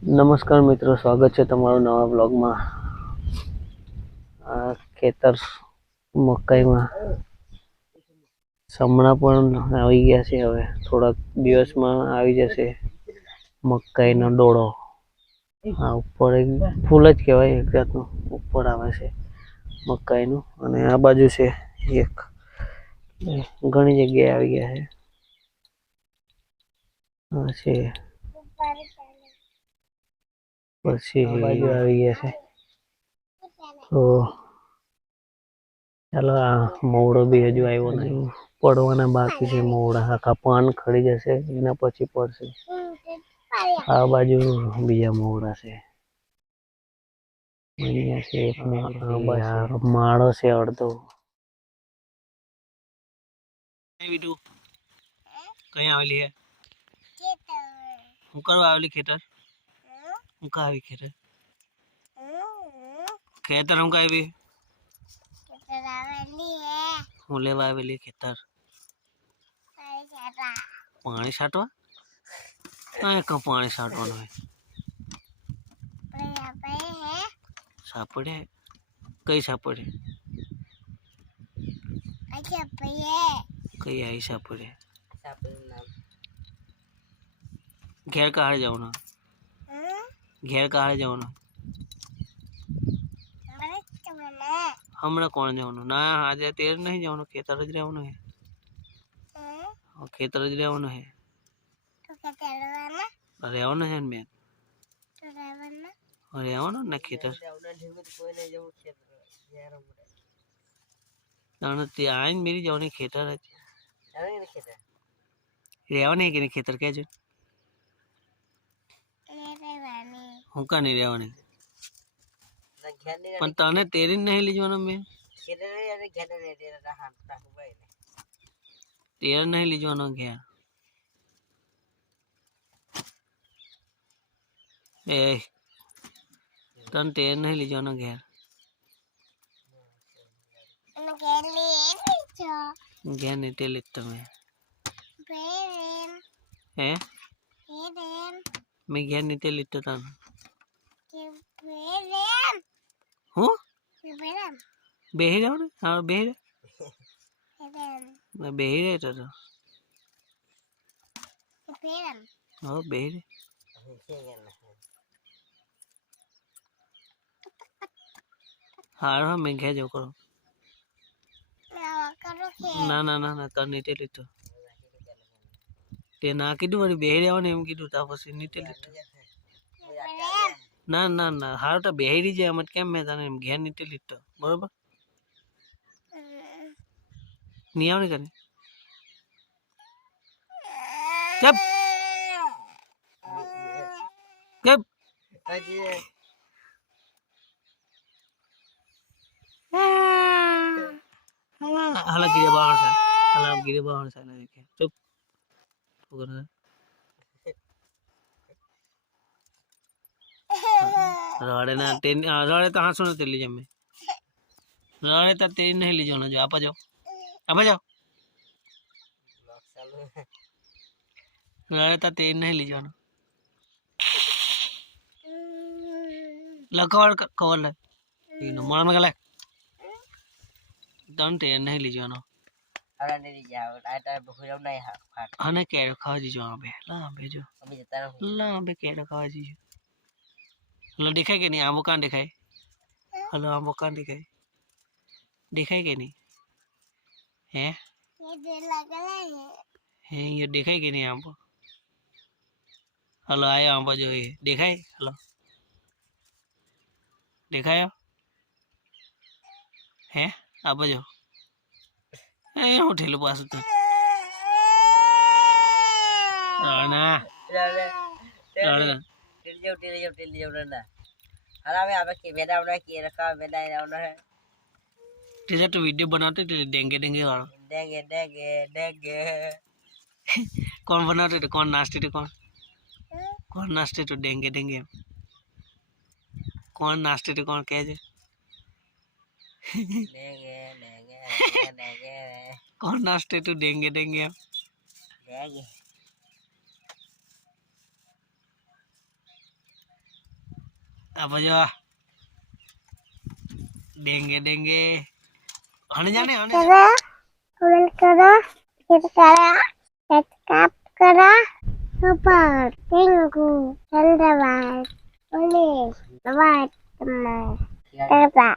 નમસ્કાર મિત્રો, સ્વાગત છે તમારું નવા બ્લોગમાં આ ખેતર મકાઈમાં. સમણા પણ આવી ગયા છે હવે. થોડાક દિવસમાં આવી જશે મકાઈનો ડોળો. આ ઉપર એક ફૂલ જ કહેવાય, એક જાતનું ઉપર આવે છે મકાઈનું. અને આ બાજુ છે એક. ઘણી જગ્યાએ આવી ગયા છે. આ છે પછી બાજુ આવી ગયા છે. તો ચાલો આ મોવડો બી હજુ આવ્યો નહીં. પડવાના બાકી છે મોવડા. આખા પાન ખડી જશે એના પછી પડશે. આ બાજુ બીજા મોવડા છે. અહીંયા એક માળો છે અડધો. કઈ આવેલી હે? હું કરવા આવેલી ખેતર? खेतर हूँ का भी। फूले बाबेली खेतर। पानी छाटवा। कहाँ कहाँ पानी छाटवाना है? सापड़े कई सापड़े कई आई सापड़े घेर कहाँ जाओ ना? घेर का हारे जवन हमरा कौन जाओ ना आज तेर नहीं जवन खेत रज रहवन हाँ, है। और खेत रज रहवन है। रहवन है मैं रहवन ना? खेत ना ते तो आए मेरी जवन खेतर है। रेवन है कि नहीं खेतर क्या जो હું કા નહીં રહેવાની પણ તને તેરી નહીં લઈ જવાનું મેં તેર નહીં લઈ જવાનો ઘેર એ તને તેર નહીં લઈ જવાનો ઘેર ઘેર નહીં તે લીધ તમે હે મેં ઘેર નહીં તે લીધો તને હું? બેહી રહ્યો ને. હા બેહી રહ્યો બેહી રહ્યો તો હા બેહી રહે હારું હા મેં ઘેર જવું કરું. ના ના ના ના તને નહીં તે લીધો. તે ના કીધું વળી બેહી રહેવાનું એમ કીધું તા પછી નીચે લીધો. ના ના ના હારું તો બેહી રહી જાય એમ જ કેમ મેં તને એમ ઘેર નહીં તે લીધો બરોબર નહીં આવે ને કને ચપ ચપ હાલા ગીરે બહાર છે હાલા ગીરે બહાર છે ના રડે ના ટ્રેન રડે તો હાંસુ નથી લઈ જમે રડે તો ટ્રેન નહીં લઈ જવાનો જો આપા જાઓ. આપા જાઓ. રડે તો ટ્રેન નહીં લઈ જવાનો લખવાડ કવર લે. એનો મોણામાં ગલે તને ટ્રેન નહીં લઈ જવાનો અને કેળો ખાવા જજો આંબે લાંબે જો. લાંબે કેળો ખાવા જજો. હલો દેખાય કે નહીં આંબો કાં દેખાય હલો આંબો કાં દેખાય દેખાય કે નહીં હે હે અહીંયા દેખાય કે નહીં આંબો હલો આયો આંબો જો એ દેખાય હલો દેખાયો હે આ બાજુ એ હું ઠેલું પાછું તું ના ঢিলে किए रखा तो वीडियो बनाते थे डेंगे डेंगे वाला डेंगे डेंगे डेंगे कौन बनाते थे कौन नाचते थे कौन? कौन नाचते तो थे डेंगे डेंगे कौन नाचते थे कौन कह जे कौन नाचते तो डेंगे डेंगे डेंगे apa ya dengge dengge ane jane. Ane kada ulun kada kita kada tetap kada super tinggu selamat boleh selamat teman terima